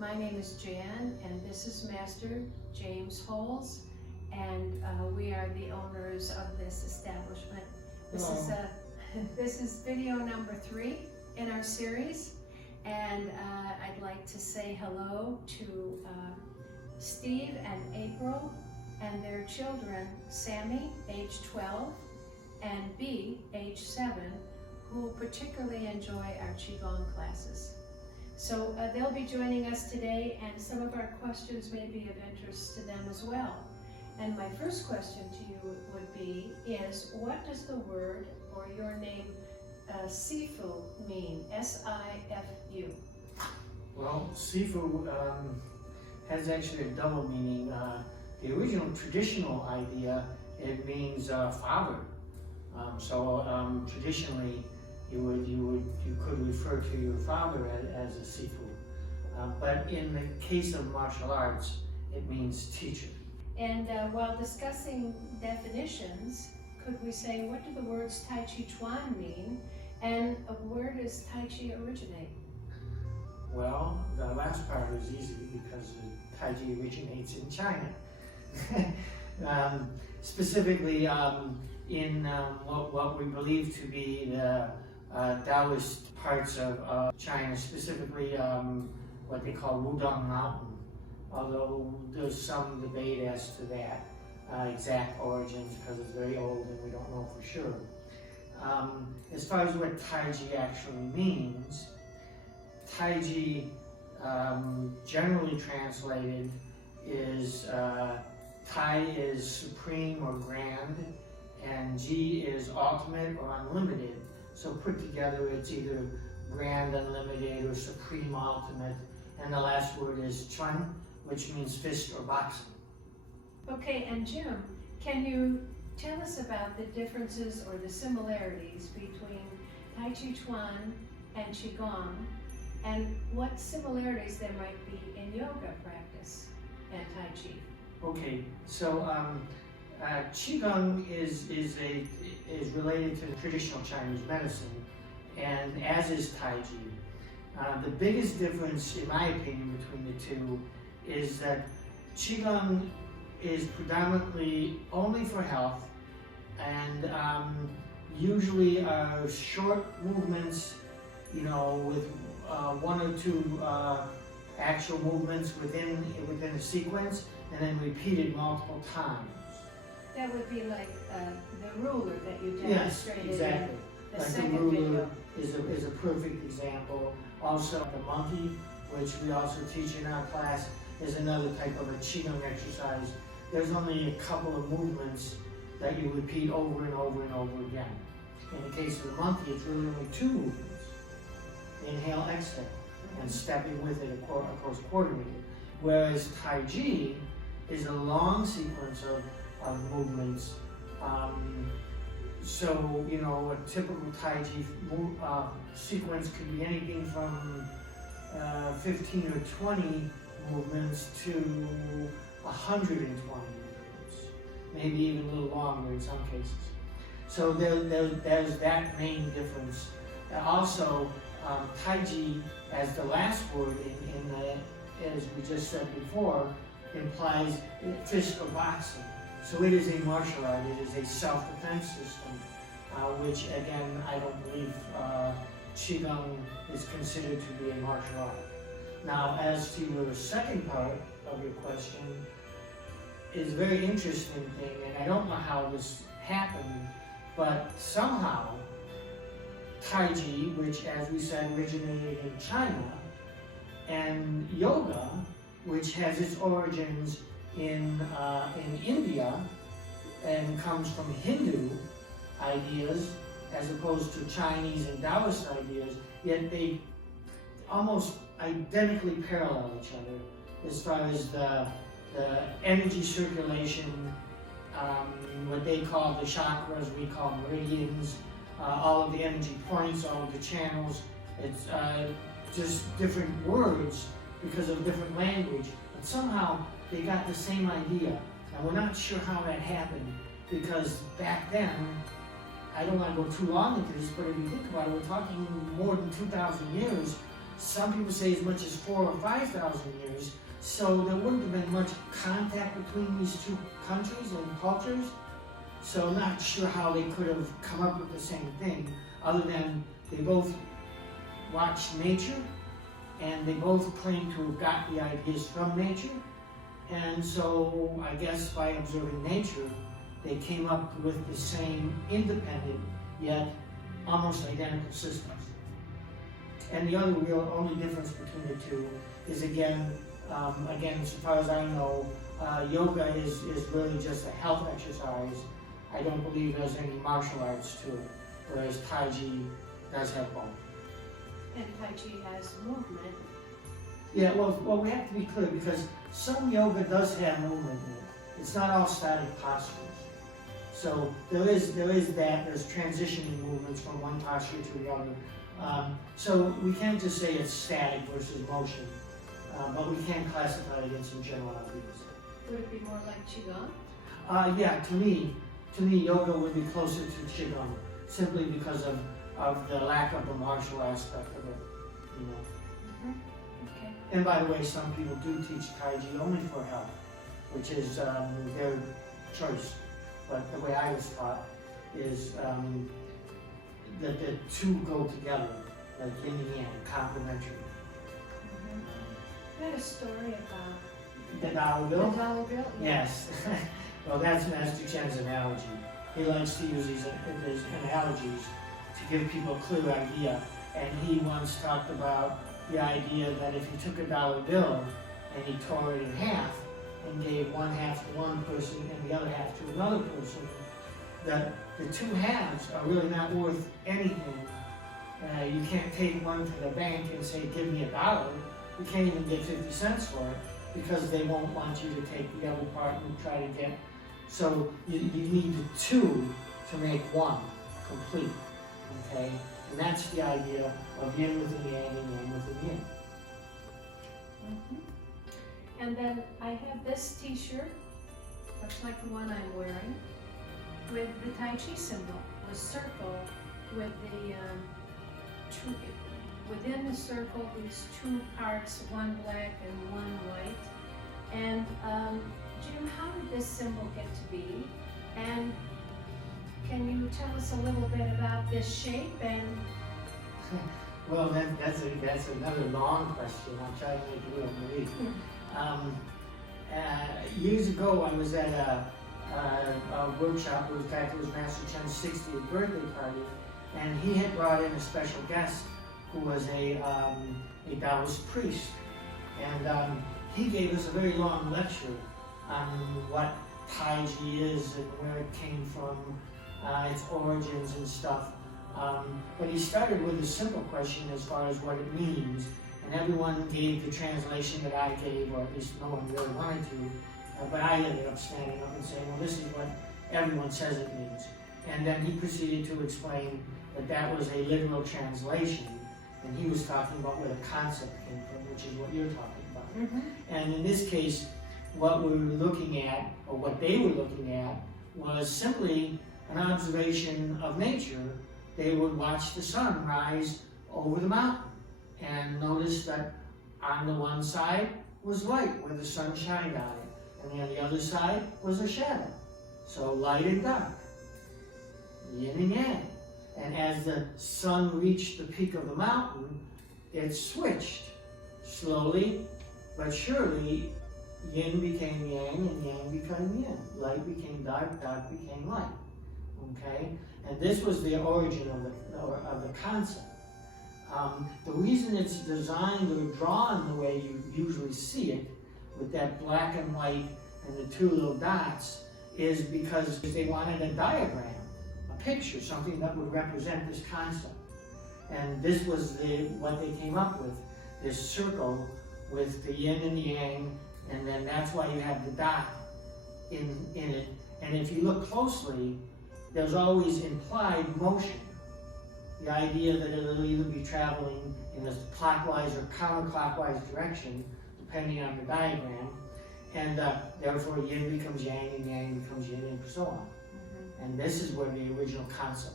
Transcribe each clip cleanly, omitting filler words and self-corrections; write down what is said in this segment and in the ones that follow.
My name is Jan, and this is Master James Holz, and we are the owners of this establishment. This is video number 3 in our series, and I'd like to say hello to Steve and April and their children, Sammy, age 12, and B, age 7, who particularly enjoy our QiGong classes. So they'll be joining us today, and some of our questions may be of interest to them as well. And my first question to you would be, what does the word or your name Sifu mean? S-I-F-U. Well, Sifu has actually a double meaning. The original traditional idea, it means father. Traditionally, you could refer to your father as a Sifu. But in the case of martial arts, it means teacher. And while discussing definitions, could we say, what do the words Tai Chi Chuan mean, and where does Tai Chi originate? Well, the last part is easy because Tai Chi originates in China. Specifically in what we believe to be the Taoist parts of China, specifically what they call Wudong Mountain, although there's some debate as to that exact origins because it's very old and we don't know for sure. As far as what Tai Chi actually means, Tai Chi generally translated is Tai is supreme or grand, and Ji is ultimate or unlimited. So put together, it's either grand, unlimited, or supreme, ultimate. And the last word is Chuan, which means fist or boxing. Okay, and Jim, can you tell us about the differences or the similarities between Tai Chi Chuan and QiGong, and what similarities there might be in yoga practice and Tai Chi? Okay, so QiGong is related to traditional Chinese medicine, and as is Tai Chi. The biggest difference, in my opinion, between the two is that QiGong is predominantly only for health, and usually short movements, with 1 or 2 actual movements within a sequence, and then repeated multiple times. That would be like the ruler that you demonstrated. Yes, exactly. In the Like second the ruler video. is a perfect example. Also, the monkey, which we also teach in our class, is another type of a QiGong exercise. There's only a couple of movements that you repeat over and over and over again. In the case of the monkey, it's really only 2 movements. Inhale, exhale, and stepping with it, of course, coordinated. Whereas Tai Chi is a long sequence of movements. A typical Tai Chi sequence could be anything from 15 or 20 movements to 120 movements, maybe even a little longer in some cases. So there's that main difference. Also, Tai Chi, as the last word as we just said before, implies fist or boxing. So it is a martial art, it is a self-defense system, which again, I don't believe QiGong is considered to be a martial art. Now, as to your second part of your question, is a very interesting thing, and I don't know how this happened, but somehow Tai Chi, which as we said originated in China, and yoga, which has its origins in India and comes from Hindu ideas as opposed to Chinese and Taoist ideas, yet they almost identically parallel each other as far as the energy circulation, what they call the chakras, we call meridians, all of the energy points, all of the channels. It's just different words because of different language, but somehow they got the same idea. And we're not sure how that happened, because back then, I don't want to go too long into this, but if you think about it, we're talking more than 2,000 years Some people say as much as 4,000 or 5,000 years. So there wouldn't have been much contact between these two countries and cultures. So I'm not sure how they could have come up with the same thing, other than they both watched nature, and they both claim to have got the ideas from nature. And so I guess by observing nature, they came up with the same independent, yet almost identical systems. And the other real only difference between the two is again, as far as I know, yoga is really just a health exercise. I don't believe there's any martial arts to it, whereas Tai Chi does have both. And Tai Chi has movement. Yeah, well, we have to be clear, because some yoga does have movement in it. It's not all static postures. So there is that, there's transitioning movements from one posture to the other. So we can't just say it's static versus motion, but we can classify it in some general ideas. Would it be more like QiGong? Yeah, to me, yoga would be closer to QiGong, simply because of the lack of the martial aspect of it, you know. Okay. And by the way, some people do teach Tai Chi only for health, which is their choice. But the way I was taught is that the two go together, like yin and yang, complementary. I had a story about The dollar bill? the dollar bill. Yes. Well, that's Master Chen's analogy. He likes to use these analogies to give people a clear idea. And he once talked about the idea that if you took a dollar bill and he tore it in half and gave one half to one person and the other half to another person, that the two halves are really not worth anything. You can't take one to the bank and say, give me $1. You can't even get 50 cents for it, because they won't want you to take the other part and try to get. So you need the two to make one complete, okay? And that's the idea of yin with the yang and yang with the yin. And then I have this t-shirt, much like the one I'm wearing, with the Tai Chi symbol, the circle with the two, within the circle, these two parts, one black and one white. And Jim, how did this symbol get to be? And can you tell us a little bit about this shape? And Well, that's another long question. I'll try to make it real brief. Years ago, I was at a workshop. In fact, it was Master Chen's 60th birthday party, and he had brought in a special guest who was a Taoist priest, and he gave us a very long lecture on what Tai Chi is and where it came from, its origins and stuff. But he started with a simple question as far as what it means, and everyone gave the translation that I gave, or at least no one really wanted to, but I ended up standing up and saying, well, this is what everyone says it means. And then he proceeded to explain that that was a literal translation, and he was talking about where the concept came from, which is what you're talking about. And in this case, what we were looking at, or what they were looking at, was simply an observation of nature. They would watch the sun rise over the mountain and notice that on the one side was light where the sun shined on it, and on the other side was a shadow. So light and dark, yin and yang. And as the sun reached the peak of the mountain, it switched. Slowly but surely, yin became yang and yang became yin. Light became dark, dark became light. Okay? And this was the origin of the concept. The reason it's designed or drawn the way you usually see it, with that black and white and the two little dots, is because they wanted a diagram, a picture, something that would represent this concept. And this was what they came up with, this circle with the yin and the yang, and then that's why you have the dot in it. And if you look closely, there's always implied motion. The idea that it'll either be traveling in a clockwise or counterclockwise direction, depending on the diagram, and therefore yin becomes yang and yang becomes yin and so on. And this is where the original concept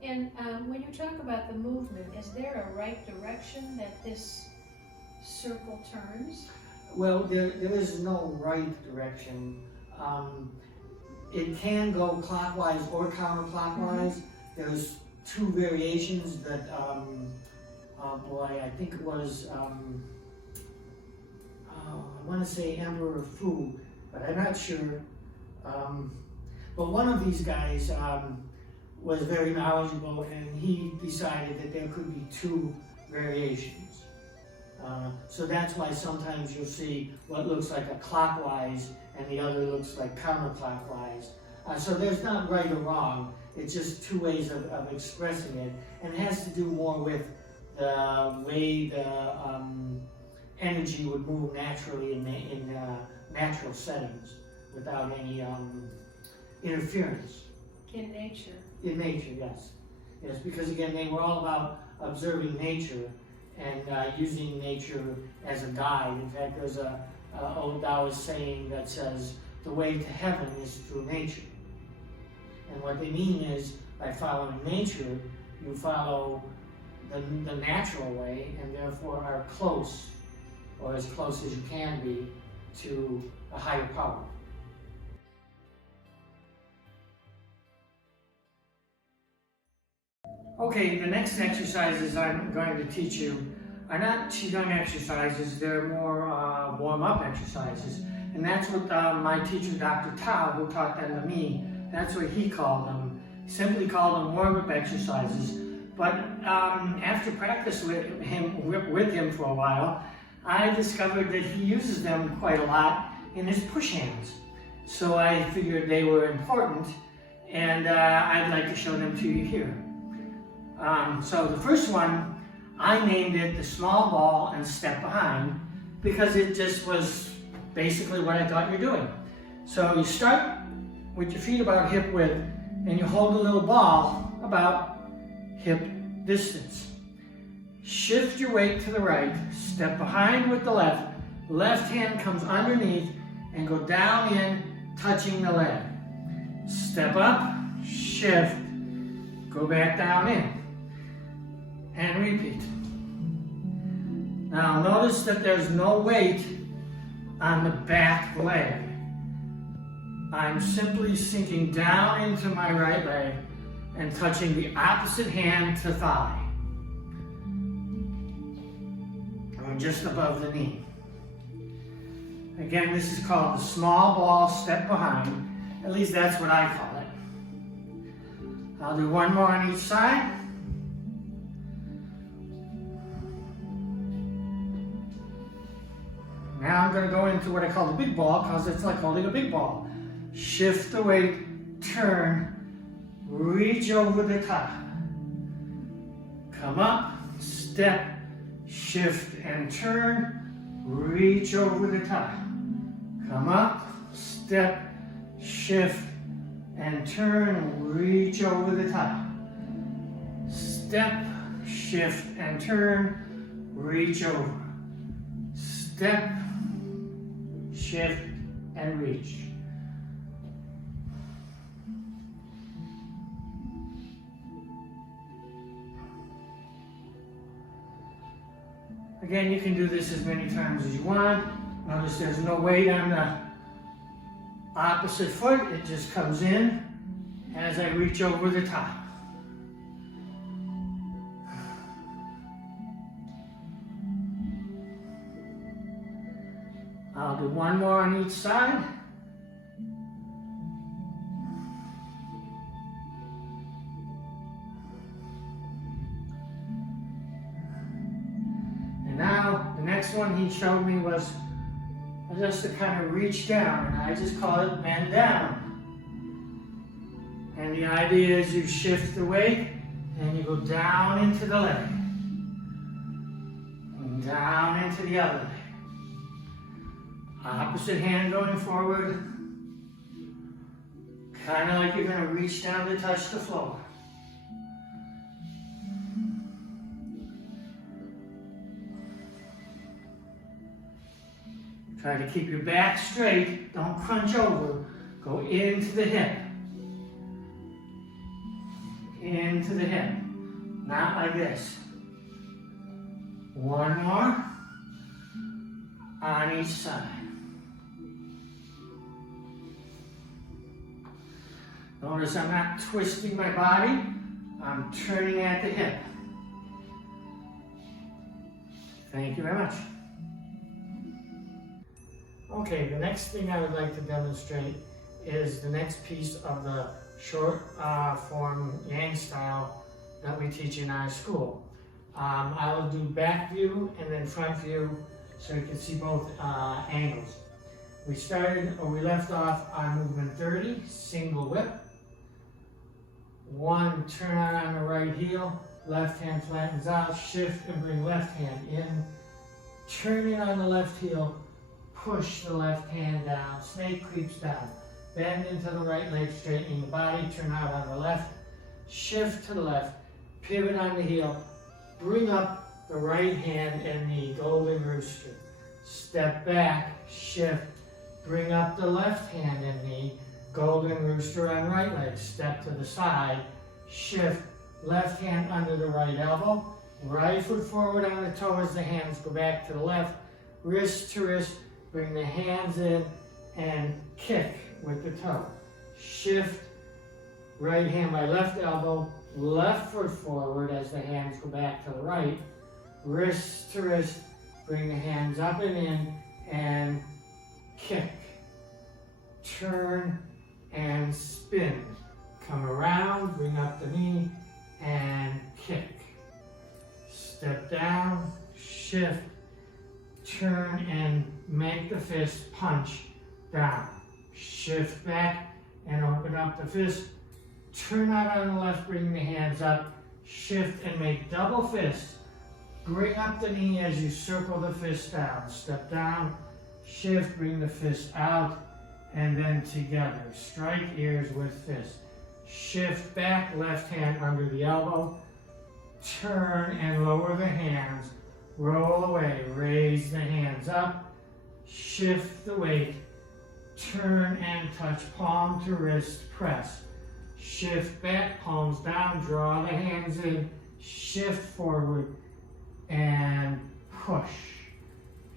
came And when you talk about the movement, is there a right direction that this circle turns? Well, there is no right direction. It can go clockwise or counterclockwise. There's two variations that, oh boy, I think it was, I want to say Emperor Fu, but I'm not sure. But one of these guys was very knowledgeable, and he decided that there could be two variations. So that's why sometimes you'll see what looks like a clockwise and the other looks like counterclockwise. So there's not right or wrong, it's just two ways of expressing it, and it has to do more with the way the energy would move naturally in natural settings without any interference. In nature. In nature, yes. Yes, because again, they were all about observing nature and using nature as a guide. In fact, there's a old Taoist saying that says, the way to heaven is through nature. And what they mean is, by following nature, you follow the natural way, and therefore are close, or as close as you can be, to a higher power. Okay, the next exercises I'm going to teach you are not QiGong exercises, they're more warm-up exercises. And that's what my teacher, Dr. Tao, who taught them to me, that's what he called them. He simply called them warm-up exercises. But after practice with him for a while, I discovered that he uses them quite a lot in his push hands. So I figured they were important, and I'd like to show them to you here. So the first one, I named it the small ball and step behind, because it just was basically what I thought you're doing. So you start with your feet about hip width, and you hold a little ball about hip distance. Shift your weight to the right, step behind with the left hand comes underneath and go down in, touching the leg. Step up, shift, go back down in, and repeat. Now notice that there's no weight on the back leg. I'm simply sinking down into my right leg and touching the opposite hand to thigh. I'm just above the knee. Again, this is called the small ball step behind. At least that's what I call it. I'll do one more on each side. Now I'm going to go into what I call the big ball, because it's like holding a big ball. Shift the weight, turn, reach over the top. Come up, step, shift and turn, reach over the top. Come up, step, shift and turn, reach over the top. Step, shift and turn, reach over. Step, shift and reach. Again, you can do this as many times as you want. Notice there's no weight on the opposite foot. It just comes in as I reach over the top. I'll do one more on each side. And now, the next one he showed me was just to kind of reach down, and I just call it bend down. And the idea is you shift the weight, and you go down into the leg. And down into the other leg. Opposite hand going forward. Kind of like you're going to reach down to touch the floor. Try to keep your back straight. Don't crunch over. Go into the hip. Into into the hip. Not like this. One more on each side. Notice I'm not twisting my body, I'm turning at the hip. Thank you very much. Okay, the next thing I would like to demonstrate is the next piece of the short form Yang style that we teach in our school. I will do back view and then front view so you can see both angles. We left off on movement 30, single whip. 1, turn out on the right heel, left hand flattens out, shift and bring left hand in. Turn it on the left heel, push the left hand down, snake creeps down. Bend into the right leg, straightening the body, turn out on the left, shift to the left, pivot on the heel, bring up the right hand and knee, golden rooster. Step back, shift, bring up the left hand and knee, golden rooster on right leg, step to the side, shift, left hand under the right elbow, right foot forward on the toe as the hands go back to the left, wrist to wrist, bring the hands in and kick with the toe. Shift, right hand by left elbow, left foot forward as the hands go back to the right, wrist to wrist, bring the hands up and in and kick. Turn and spin. Come around, bring up the knee and kick. Step down, shift, turn and make the fist punch down. Shift back and open up the fist. Turn out on the left, bring the hands up. Shift and make double fists. Bring up the knee as you circle the fist down. Step down, shift, bring the fist out, and then together. Strike ears with fist. Shift back, left hand under the elbow. Turn and lower the hands. Roll away, raise the hands up. Shift the weight. Turn and touch palm to wrist, press. Shift back, palms down, draw the hands in. Shift forward and push.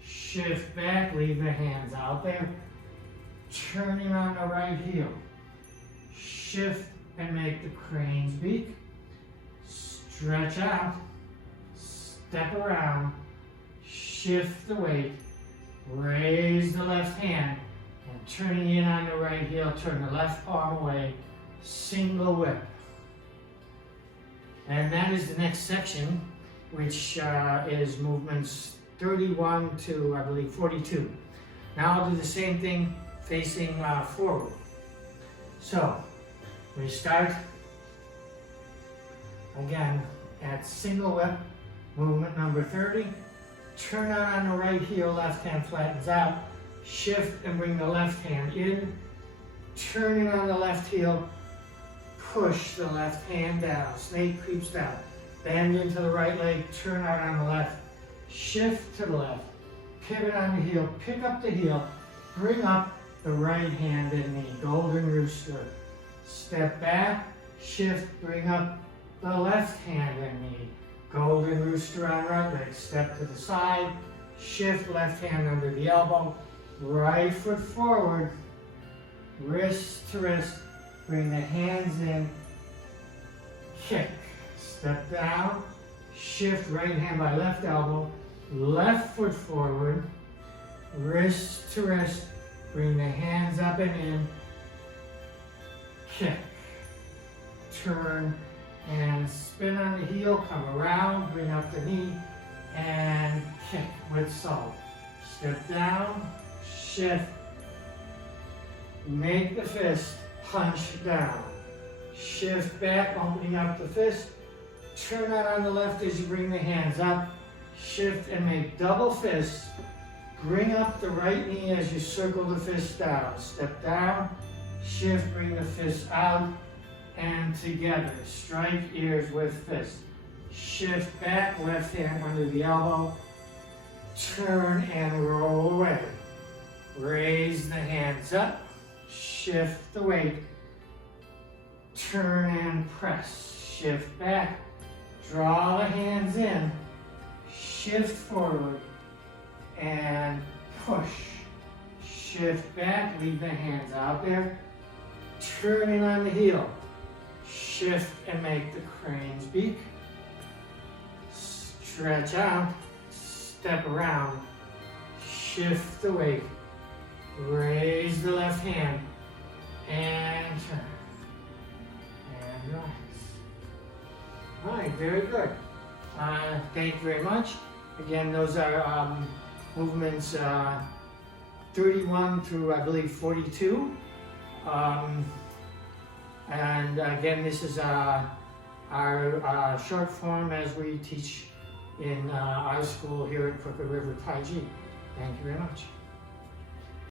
Shift back, leave the hands out there. Turning on the right heel. Shift and make the crane's beak. Stretch out. Step around. Shift the weight. Raise the left hand. And turning in on the right heel, turn the left palm away. Single whip. And that is the next section, which is movements 31 to, I believe, 42. Now I'll do the same thing facing forward. So, we start again at single whip, movement number 30. Turn out on the right heel, left hand flattens out. Shift and bring the left hand in. Turning on the left heel, push the left hand down. Snake creeps down. Bend into the right leg, turn out on the left. Shift to the left. Pivot on the heel, pick up the heel. Bring up the right hand and knee, golden rooster. Step back, shift, bring up the left hand and knee, golden rooster on right leg. Step to the side, shift, left hand under the elbow, right foot forward, wrist to wrist, bring the hands in, kick. Step down, shift, right hand by left elbow, left foot forward, wrist to wrist, bring the hands up and in, kick. Turn and spin on the heel, come around, bring up the knee, and kick with salt. Step down, shift, make the fist punch down. Shift back, opening up the fist. Turn out on the left as you bring the hands up. Shift and make double fists. Bring up the right knee as you circle the fist down. Step down, shift, bring the fist out, and together. Strike ears with fist. Shift back, left hand under the elbow. Turn and roll away. Raise the hands up. Shift the weight. Turn and press. shift back, draw the hands in, shift forward, and push. Shift back, leave the hands out there, turning on the heel. Shift and make the crane's beak. Stretch out, step around, shift the weight, raise the left hand, and turn, and relax. All right, very good. Thank you very much. Again, those are movements 31 through, I believe, 42. And again, this is our short form as we teach in our school here at Crooked River Tai Chi. Thank you very much.